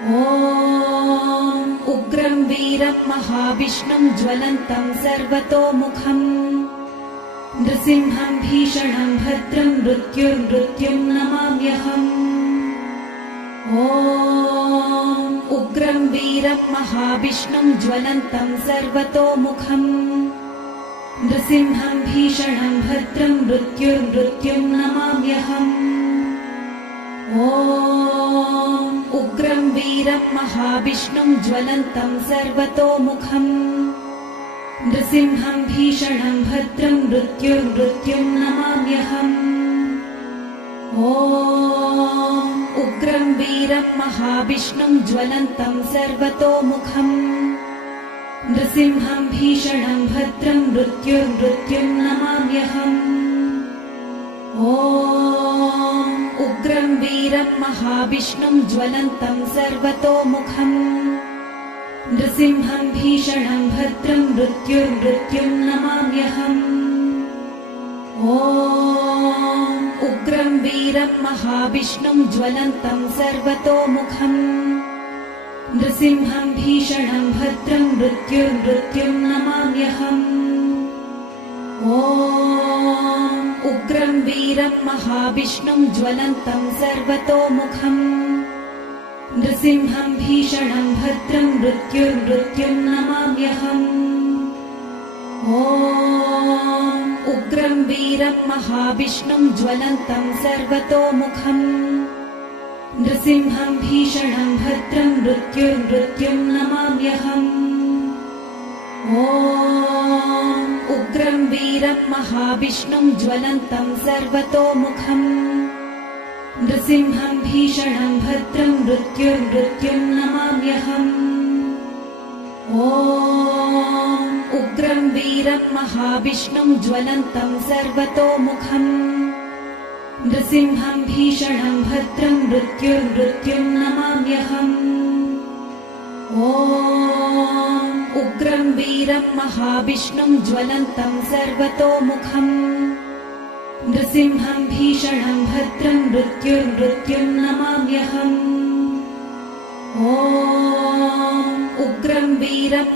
ॐ उग्रं वीरं महाविष्णुं ज्वलन्तं सर्वतोमुखम् नृसिंहं भीषणं भद्रं मृत्युं नमाम्यहम्। ॐ उग्रं वीरं महाविष्णुं ज्वलन्तं सर्वतोमुखम् नृसिंहं भीषणं भद्रं मृत्युं नमाम्यहम्। ॐ उग्रं वीरं महाविष्णुं ज्वलन्तं सर्वतोमुखम् नृसिंहं भीषणं भद्रं मृत्युं नमाम्यहम्। ॐ उग्रं वीरं महाविष्णुं ज्वलन्तं सर्वतोमुखम् नृसिंहं भीषणं भद्रं मृत्युं नमाम्यहम्। ॐ उग्रं वीरं महाविष्णुं ज्वलन्तं सर्वतोमुखम् नृसिंहं भीषणं भद्रं मृत्युं नमाम्यहम्। ॐ उग्रं वीरं महाविष्णुं ज्वलन्तं सर्वतोमुखम् नृसिंहं भीषणं भद्रं मृत्युं नमाम्यहम्। ॐ उग्रं वीरं महाविष्णुं ज्वलन्तं सर्वतोमुखम् नृसिंहं भीषणं भद्रं मृत्युं नमाम्यहम्। ॐ उग्रं वीरं महाविष्णुं ज्वलन्तं सर्वतोमुखम् नृसिंहं भीषणं भद्रं मृत्युं नमाम्यहम्। ॐ उग्रं वीरं महाविष्णुं ज्वलन्तं सर्वतोमुखम् नृसिंहं भीषणं भद्रं मृत्युं नमाम्यहम्। ॐ उग्रं वीरं महाविष्णुं ज्वलन्तं सर्वतोमुखम् नृसिंहं भीषणं भद्रं मृत्युं नमाम्यहम्। ॐ उग्रं वीरं महाविष्णुं ज्वलन्तं सर्वतोमुखम् नृसिंहं भीषणं भद्रं मृत्युं नमाम्यहम्। ॐ उग्रं वीरं